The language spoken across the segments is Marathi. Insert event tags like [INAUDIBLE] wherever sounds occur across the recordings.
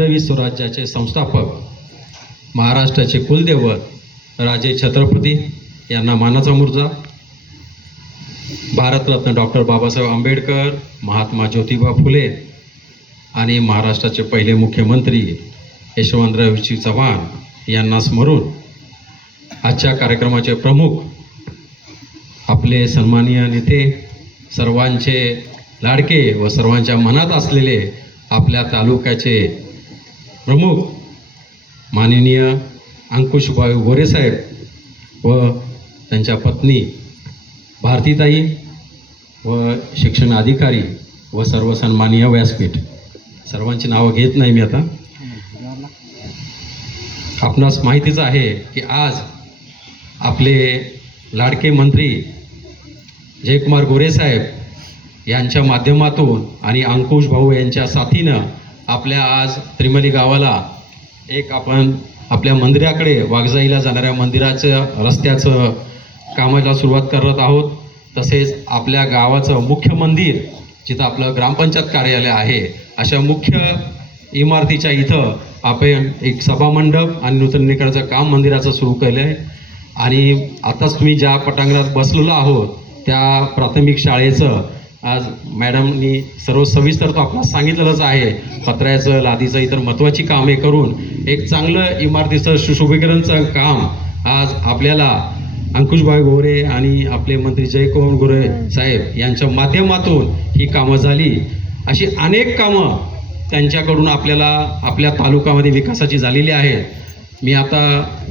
हिंदवी स्वराज्याचे संस्थापक महाराष्ट्राचे कुलदेवत राजे छत्रपती यांना मानाचा मुर्जा. भारतरत्न डॉक्टर बाबासाहेब आंबेडकर महात्मा ज्योतिबा फुले आणि महाराष्ट्राचे पहिले मुख्यमंत्री यशवंतरावजी चव्हाण यांना स्मरून आजच्या कार्यक्रमाचे प्रमुख आपले सन्माननीय नेते सर्वांचे लाडके व सर्वांच्या मनात असलेले आपल्या तालुक्याचे प्रमुख माननीय अंकुशभाई गोरेसाहेब व त्यांच्या पत्नी भारतीताई व शिक्षण अधिकारी व सर्व सन्माननीय व्यासपीठ. सर्वांची नावं घेत नाही मी आता. आपणास माहितीच आहे की आज आपले लाडके मंत्री जयकुमार गोरेसाहेब यांच्या माध्यमातून आणि अंकुश भाऊ यांच्या साथीनं आपल्या आज त्रिमली गावाला एक आपण आपल्या मंदिराकडे वाघजाईला जाणाऱ्या मंदिराचं रस्त्याचं कामाला सुरुवात करत आहोत. तसेच आपल्या गावाचं मुख्य मंदिर जिथं आपलं ग्रामपंचायत कार्यालय आहे अशा मुख्य इमारतीच्या इथं आपण एक सभामंडप आणि नूतनीकरणाचं काम मंदिराचं सुरू केलं आहे आणि आताच तुम्ही ज्या पटांगणात बसलेलो आहोत त्या प्राथमिक शाळेचं आज मॅडमनी सर्व सविस्तर तो आपल्याला सांगितलेलंच आहे. पत्र्याचं लादीचं इतर महत्त्वाची कामे करून एक चांगलं इमारतीचं सुशोभीकरणचं काम आज आपल्याला अंकुशभाई गोरे आणि आपले मंत्री जयकुमार गोरे साहेब यांच्या माध्यमातून ही कामं झाली. अशी अनेक कामं त्यांच्याकडून आपल्याला आपल्या तालुक्यामध्ये विकासाची झालेली आहेत. मी आता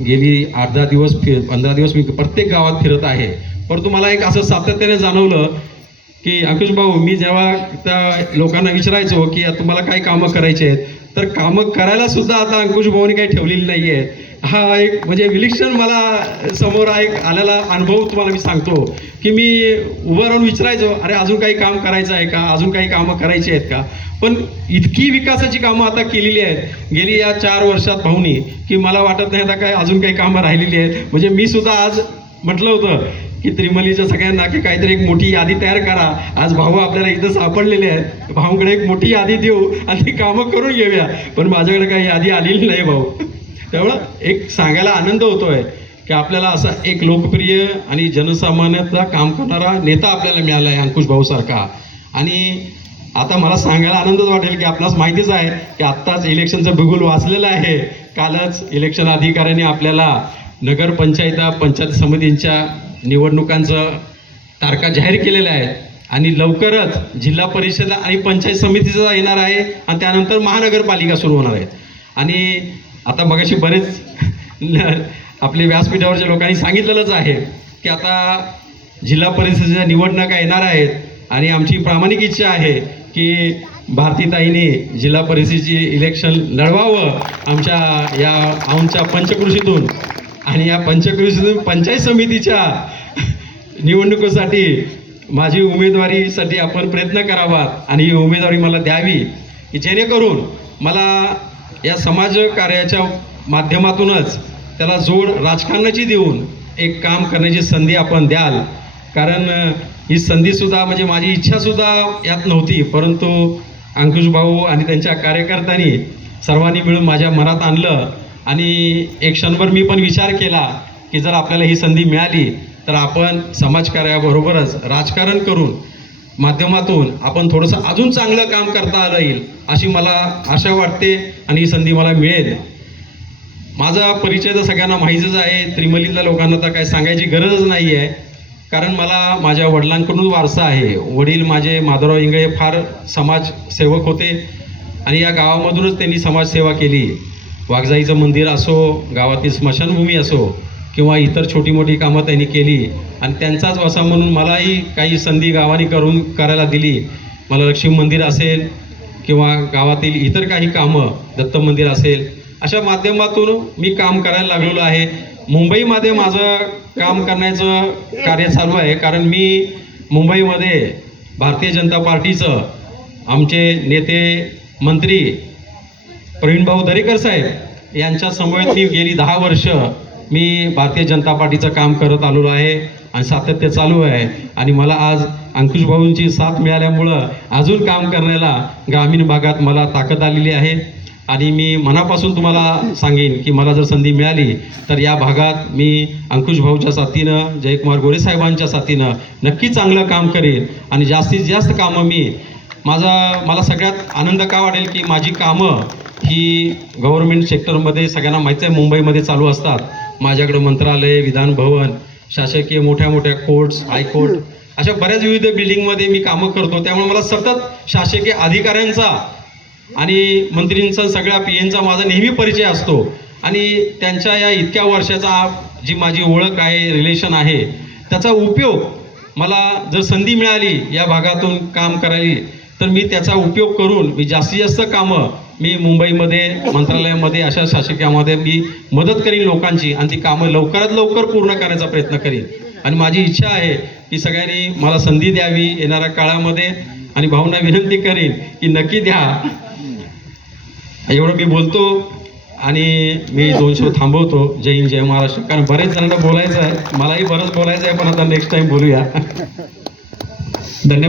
गेली आठ दहा दिवस फिर पंधरा दिवस मी प्रत्येक गावात फिरत आहे. परंतु मला एक असं सातत्याने जाणवलं की अंकुश भाऊ मी जेव्हा त्या लोकांना विचारायचो की आता तुम्हाला काय कामं करायची आहेत तर कामं करायला सुद्धा आता अंकुश भाऊनी काही ठेवलेली नाही आहेत हा एक म्हणजे विलक्षण मला समोर एक आलेला अनुभव तुम्हाला मी सांगतो की मी उभं राहून विचारायचो अरे अजून काही काम करायचं आहे का? अजून काही कामं करायची आहेत का? पण इतकी विकासाची कामं आता केलेली आहेत. गेली या चार वर्षात भाऊनी की मला वाटत नाही आता काय अजून काही कामं राहिलेली आहेत. म्हणजे मी सुद्धा आज म्हटलं होतं की त्रिमलीच्या सगळ्यांना की काहीतरी एक मोठी यादी तयार करा. आज भाऊ आपल्याला इथं सापडलेले आहेत. भाऊकडे एक मोठी यादी देऊ आणि ती कामं करून घेऊया. पण माझ्याकडे काही यादी आलेली नाही भाऊ. त्यामुळं एक सांगायला आनंद होतोय की आपल्याला असा एक लोकप्रिय आणि जनसामान्याचा काम करणारा नेता आपल्याला मिळाला आहे अंकुश भाऊ सारखा. आणि आता मला सांगायला आनंदच वाटेल की आपणास माहितीच आहे की आत्ताच इलेक्शनचं बिगुल वाचलेलं आहे. कालच इलेक्शन अधिकाऱ्यांनी आपल्याला नगरपंचायता पंचायत समितींच्या निवडणुकांचं तारखा जाहीर केलेल्या आहेत. आणि लवकरच जिल्हा परिषद आणि पंचायत समितीचा येणार आहे आणि त्यानंतर महानगरपालिका सुरू होणार आहेत. आणि आता मगाशी बरेच [LAUGHS] आपले व्यासपीठावरच्या लोकांनी सांगितलेलंच आहे की आता जिल्हा परिषदेच्या निवडणुका येणार आहेत. आणि आमची प्रामाणिक इच्छा आहे की भारतीताईने जिल्हा परिषदेची इलेक्शन लढवावं. आमच्या या आमच्या पंचकृषीतून आणि या पंचकृषी पंचायत समितीच्या निवडणुकीसाठी माझी उमेदवारीसाठी आपण प्रयत्न करावा आणि ही उमेदवारी मला द्यावी की जेणेकरून मला या समाज कार्याच्या माध्यमातूनच त्याला जोड राजकारणाची देऊन एक काम करण्याची संधी आपण द्याल. कारण ही संधीसुद्धा म्हणजे माझी इच्छासुद्धा यात नव्हती परंतु अंकुश भाऊ आणि त्यांच्या कार्यकर्त्यांनी सर्वांनी मिळून माझ्या मनात आणलं. आणि एक क्षणभर मी पण विचार केला की जर आपल्याला ही संधी मिळाली तर आपण समाजकार्याबरोबरच राजकारण करून माध्यमातून आपण थोडंसं अजून चांगलं काम करता आलं येईल अशी मला आशा वाटते आणि ही संधी मला मिळेल. माझा परिचय तर सगळ्यांना माहितीच आहे त्रिमलीतल्या लोकांना तर काय सांगायची गरजच नाही आहे कारण मला माझ्या वडिलांकडून वारसा आहे. वडील माझे माधवराव इंगळे फार समाजसेवक होते आणि या गावामधूनच त्यांनी समाजसेवा केली. वाघजाईचं मंदिर असो गावातील स्मशानभूमी असो किंवा इतर छोटी मोठी कामं त्यांनी केली आणि त्यांचाच वसा म्हणून मलाही काही संधी गावाने करून करायला दिली. मला लक्ष्मी मंदिर असेल किंवा गावातील इतर काही कामं दत्त मंदिर असेल अशा माध्यमातून मी काम करायला लागलेलो आहे. मुंबईमध्ये माझं काम करण्याचं कार्य चालू आहे कारण मी मुंबईमध्ये भारतीय जनता पार्टीचं आमचे नेते मंत्री प्रवीणभाऊ दरेकर साहेब यांच्या समवेत मी गेली दहा वर्ष मी भारतीय जनता पार्टीचं काम करत आलेलो आहे आणि सातत्य चालू आहे. आणि मला आज अंकुश भाऊंची साथ मिळाल्यामुळं अजून काम करण्याला ग्रामीण भागात मला ताकद आलेली आहे. आणि मी मनापासून तुम्हाला सांगेन की मला जर संधी मिळाली तर या भागात मी अंकुश भाऊच्या साथीनं जयकुमार गोरे साहेबांच्या साथीनं नक्की चांगलं काम करेन. आणि जास्तीत जास्त कामं मी माझा मला सगळ्यात आनंद का वाटेल की माझी कामं ही गव्हर्नमेंट सेक्टरमध्ये सगळ्यांना माहिती आहे मुंबईमध्ये चालू असतात. माझ्याकडे मंत्रालय विधान भवन शासकीय मोठ्या मोठ्या कोर्ट्स हायकोर्ट अशा बऱ्याच विविध बिल्डिंगमध्ये मी कामं करतो. त्यामुळे मला सतत शासकीय अधिकाऱ्यांचा आणि मंत्रींचा सगळ्या पी एनचा माझा नेहमी परिचय असतो. आणि त्यांच्या या इतक्या वर्षाचा जी माझी ओळख आहे रिलेशन आहे त्याचा उपयोग मला जर संधी मिळाली या भागातून काम करायची तर मी त्याचा उपयोग करून मी जास्तीत जास्त कामं मी मुंबईमध्ये मंत्रालयामध्ये अशा शासकीयामध्ये मी मदत करीन लोकांची आणि ती कामं लवकरात लवकर पूर्ण करण्याचा प्रयत्न करीन. आणि माझी इच्छा आहे की सगळ्यांनी मला संधी द्यावी येणाऱ्या काळामध्ये आणि भाऊंना विनंती करीन की नक्की द्या. एवढं मी बोलतो आणि मी दोन शब्द थांबवतो. जय हिंद जय महाराष्ट्र. कारण बरेच जणांना बोलायचं आहे. मलाही बरंच बोलायचं आहे पण आता नेक्स्ट टाइम बोलूया. धन्यवाद.